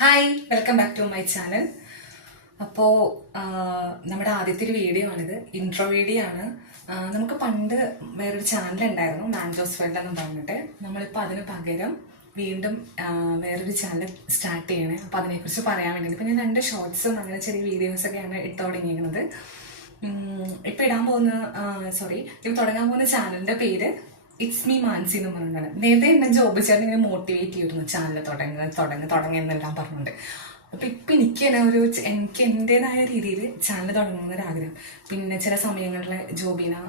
Hi, welcome back to my channel. അപ്പോൾ നമ്മുടെ ആദ്യത്തെ ഒരു വീഡിയോ ആണിത്. ഇൻട്രോ വീഡിയോ ആണ്. നമുക്ക് പണ്ട് വേറൊരു ചാനൽ ഉണ്ടായിരുന്നു, മാൻജോസ് വേൾഡ് എന്ന് പറഞ്ഞിട്ട്. നമ്മളിപ്പോൾ അതിന് പകരം വീണ്ടും വേറൊരു ചാനൽ സ്റ്റാർട്ട് ചെയ്യണേ. അപ്പോൾ അതിനെക്കുറിച്ച് പറയാൻ വേണ്ടി ഇപ്പം ഞാൻ 2 ഷോർട്സും അങ്ങനെ ചെറിയ വീഡിയോസൊക്കെയാണ് ഇട്ട് തുടങ്ങിയിരിക്കുന്നത്. ഇപ്പം ഇപ്പം തുടങ്ങാൻ പോകുന്ന ചാനലിൻ്റെ പേര് ഇറ്റ്സ് മീ മാൻസി എന്ന് പറഞ്ഞിട്ടാണ്. നേരത്തെ എന്നെ ജോബ് ചേട്ടൻ ഇങ്ങനെ മോട്ടിവേറ്റ് ചെയ്തിരുന്നു, ചാനൽ തുടങ്ങുന്നെല്ലാം പറഞ്ഞുകൊണ്ട്. അപ്പം ഇപ്പം എനിക്ക് തന്നെ എനിക്ക് എൻ്റെതായ രീതിയിൽ ചാനൽ തുടങ്ങുന്നൊരാഗ്രഹം. പിന്നെ ചില സമയങ്ങളിൽ ജോബിന്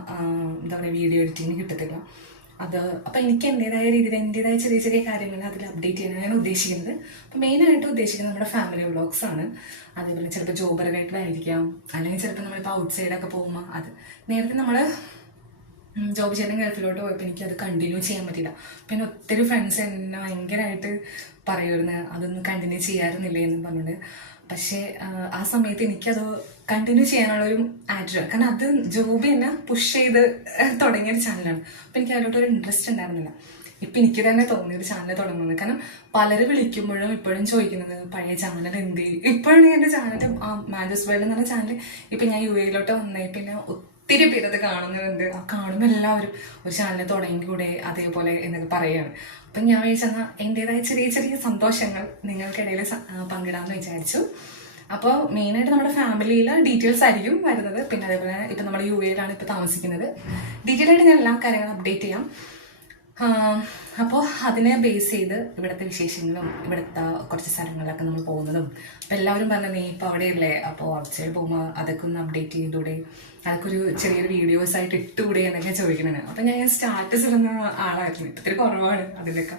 എന്താ പറയുക, വീഡിയോ എഡിറ്റിങ്ങിന് കിട്ടത്തില്ല. അപ്പം എനിക്ക് എൻ്റെതായ ചെറിയ ചെറിയ കാര്യങ്ങൾ അതിൽ അപ്ഡേറ്റ് ചെയ്യാനാണ് ഉദ്ദേശിക്കുന്നത്. അപ്പം മെയിനായിട്ട് ഉദ്ദേശിക്കുന്നത് നമ്മുടെ ഫാമിലി വ്ളോഗ്സ് ആണ്. അതേപോലെ ചിലപ്പോൾ ജോബ് റിലേറ്റഡ് ആയിരിക്കാം, അല്ലെങ്കിൽ ചിലപ്പോൾ നമ്മളിപ്പോൾ ഔട്ട് സൈഡൊക്കെ പോകുമ്പോൾ അത് നേരത്തെ നമ്മൾ ജോബ് ചെയ്യുന്ന ഗൾഫിലോട്ട് പോയപ്പോൾ എനിക്കത് കണ്ടിന്യൂ ചെയ്യാൻ പറ്റില്ല. പിന്നെ ഒത്തിരി ഫ്രണ്ട്സ് എന്നെ ഭയങ്കരമായിട്ട് പറയുമായിരുന്നു അതൊന്നും കണ്ടിന്യൂ ചെയ്യാറുന്നില്ലേ എന്ന് പറഞ്ഞിട്ട്. പക്ഷേ ആ സമയത്ത് എനിക്കത് കണ്ടിന്യൂ ചെയ്യാനുള്ളൊരു ആറ്റിറ്റ്യൂഡ്, കാരണം അത് ജോബ് തന്നെ പുഷ് ചെയ്ത് തുടങ്ങിയൊരു ചാനലാണ്. അപ്പം എനിക്ക് അതിലോട്ടൊരു ഇൻട്രസ്റ്റ് ഉണ്ടായിരുന്നില്ല. ഇപ്പം എനിക്ക് തന്നെ തോന്നിയൊരു ചാനൽ തുടങ്ങുന്നത്. കാരണം പലരും വിളിക്കുമ്പോഴും ഇപ്പോഴും ചോദിക്കുന്നത് പഴയ ചാനൽ എന്ത്. ഇപ്പോഴാണ് എൻ്റെ ചാനൽ മാൻജോസ് വേൾഡ് എന്ന് പറഞ്ഞ ചാനൽ ഇപ്പം ഞാൻ UAE വന്നേ പിന്നെ ഒത്തിരി പേരത് കാണുന്നുണ്ട്. ആ കാണുമ്പോൾ എല്ലാവരും ഒരു ചാനൽ തുടങ്ങിക്കൂടെ അതേപോലെ എന്നൊക്കെ പറയുകയാണ്. അപ്പം ഞാൻ വിചാരിച്ചെന്നാൽ എൻ്റെതായ ചെറിയ ചെറിയ സന്തോഷങ്ങൾ നിങ്ങൾക്കിടയിൽ പങ്കിടാമെന്ന് വിചാരിച്ചു. അപ്പോൾ മെയിനായിട്ട് നമ്മുടെ ഫാമിലിയിൽ ഡീറ്റെയിൽസ് ആയിരിക്കും വരുന്നത്. പിന്നെ അതേപോലെ ഇപ്പം നമ്മൾ UAE ഇപ്പോൾ താമസിക്കുന്നത്. ഡീറ്റെയിൽ ആയിട്ട് ഞാൻ എല്ലാ കാര്യങ്ങളും അപ്ഡേറ്റ് ചെയ്യാം. അപ്പോൾ അതിനെ ബേസ് ചെയ്ത് ഇവിടുത്തെ വിശേഷങ്ങളും ഇവിടുത്തെ കുറച്ച് സ്ഥലങ്ങളിലൊക്കെ നമ്മൾ പോകുന്നതും. അപ്പം എല്ലാവരും പറഞ്ഞു നീ ഇപ്പോൾ അവിടെയല്ലേ, അപ്പോൾ ഔട്ട്സൈഡ് പോകുമ്പോൾ അതൊക്കെ ഒന്ന് അപ്ഡേറ്റ് ചെയ്തൂടെ, അതൊക്കെ ഒരു ചെറിയൊരു വീഡിയോസ് ആയിട്ട് ഇട്ടുകൂടെ എന്നൊക്കെ ചോദിക്കണേ. അപ്പം ഞാൻ സ്റ്റാറ്റസ് ഇടുന്ന ആളായിരുന്നു. ഇപ്പത്തിരി കുറവാണ് അതിലൊക്കെ.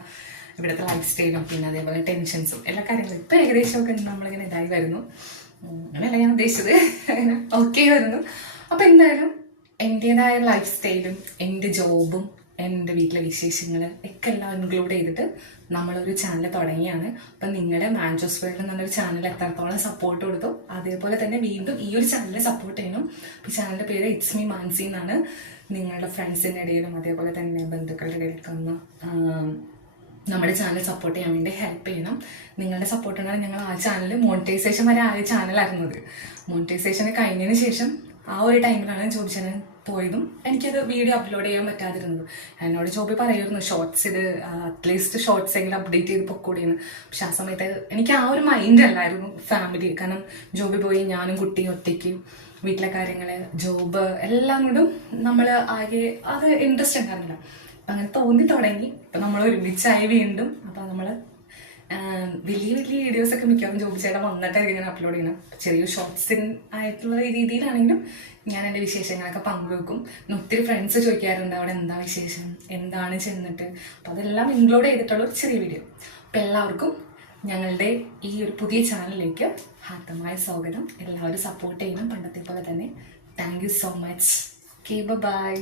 ഇവിടുത്തെ ലൈഫ് സ്റ്റൈലും പിന്നെ അതേപോലെ ടെൻഷൻസും എല്ലാ കാര്യങ്ങളും ഇപ്പം ഏകദേശമൊക്കെ നമ്മളിങ്ങനെ ഇതായി വരുന്നു. അങ്ങനെയല്ല ഞാൻ ഉദ്ദേശിച്ചത്, അങ്ങനെ ഓക്കെ വരുന്നു. അപ്പം എന്തായാലും എൻ്റേതായ ലൈഫ് സ്റ്റൈലും എൻ്റെ ജോബും എൻ്റെ വീട്ടിലെ വിശേഷങ്ങൾ ഒക്കെ എല്ലാം ഇൻക്ലൂഡ് ചെയ്തിട്ട് നമ്മളൊരു ചാനൽ തുടങ്ങിയാണ്. അപ്പം നിങ്ങളുടെ മാൻജോസ് വേൾഡ് എന്നുള്ളൊരു ചാനൽ എത്രത്തോളം സപ്പോർട്ട് കൊടുത്തു അതേപോലെ തന്നെ വീണ്ടും ഈ ഒരു ചാനലിനെ സപ്പോർട്ട് ചെയ്യണം. അപ്പോൾ ചാനലിൻ്റെ പേര് ഇറ്റ്സ് മീ മാൻസി എന്നാണ്. നിങ്ങളുടെ ഫ്രണ്ട്സിൻ്റെ ഇടയിലും അതേപോലെ തന്നെ ബന്ധുക്കളുടെ ഇടയിലൊക്കെ ഒന്ന് നമ്മുടെ ചാനൽ സപ്പോർട്ട് ചെയ്യാൻ വേണ്ടി ഹെൽപ്പ് ചെയ്യണം. നിങ്ങളുടെ സപ്പോർട്ടുണ്ടാണ് ഞങ്ങൾ ആ ചാനൽ മോണിറ്റൈസേഷൻ വരെ ആയ ചാനലായിരുന്നത്. മോണിറ്റൈസേഷൻ കഴിഞ്ഞതിന് ശേഷം ആ ഒരു ടൈമിലാണ് ജോബ് ചാനൽ പോയതും എനിക്കത് വീഡിയോ അപ്ലോഡ് ചെയ്യാൻ പറ്റാതിരുന്നത്. എന്നോട് ജോബി പറയുമായിരുന്നു ഷോർട്സിൽ അറ്റ്ലീസ്റ്റ് ഷോർട്സ് എങ്കിലും അപ്ഡേറ്റ് ചെയ്ത് പൊക്കൂടിയെന്ന്. പക്ഷെ ആ സമയത്ത് എനിക്ക് ആ ഒരു മൈൻഡ് അല്ലായിരുന്നു ഫാമിലി. കാരണം ജോബി പോയി ഞാനും കുട്ടിയും ഒറ്റയ്ക്ക് വീട്ടിലെ കാര്യങ്ങൾ ജോബ് എല്ലാം കൊണ്ടും നമ്മൾ ആകെ അത് ഇൻട്രസ്റ്റ് ഉണ്ടായിരുന്നില്ല. അപ്പം അങ്ങനെ തോന്നി തുടങ്ങി. ഇപ്പം നമ്മൾ ഒരുമിച്ചായി വീണ്ടും. അപ്പം നമ്മൾ വലിയ വലിയ വീഡിയോസൊക്കെ മിക്കവാറും ജോബ് ചേട്ടൻ വന്നിട്ടായിരിക്കും ഞാൻ അപ്ലോഡ് ചെയ്യണം. ചെറിയ ഷോർട്സിൻ ആയിട്ടുള്ള രീതിയിലാണെങ്കിലും ഞാൻ എൻ്റെ വിശേഷങ്ങളൊക്കെ പങ്കുവെക്കും. ഒത്തിരി ഫ്രണ്ട്സ് ചോദിക്കാറുണ്ട് അവിടെ എന്താ വിശേഷം, എന്താണ് ചെന്നിട്ട്. അപ്പോൾ അതെല്ലാം ഇൻക്ലൂഡ് ചെയ്തിട്ടുള്ള ഒരു ചെറിയ വീഡിയോ. അപ്പോൾ എല്ലാവർക്കും ഞങ്ങളുടെ ഈ ഒരു പുതിയ ചാനലിലേക്ക് ഹാർദമായ സ്വാഗതം. എല്ലാവരും സപ്പോർട്ട് ചെയ്യണം പണ്ടത്തെ പോലെ തന്നെ. Thank you so much. Okay, by.